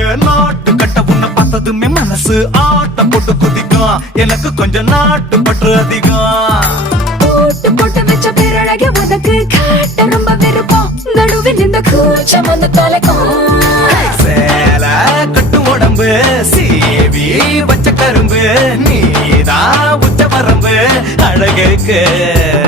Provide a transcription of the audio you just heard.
நாட்டு கட்ட உன்னை பார்த்ததுமே மனசு ஆட்டம் போட்டு குதிக்கும். எனக்கு கொஞ்சம் நாட்டு பற்று அதிகம். போட்டு போட்டு வச்ச பேரழக உனக்கு காட்ட ரொம்ப விருப்பம். நடுவில் இந்த கூச்சம் வந்து தொலைக்கும். சேல கட்டு உடம்பு சீவி வச்ச கரும்பு நீதான் உச்ச வரம்பு அழகுக்கு.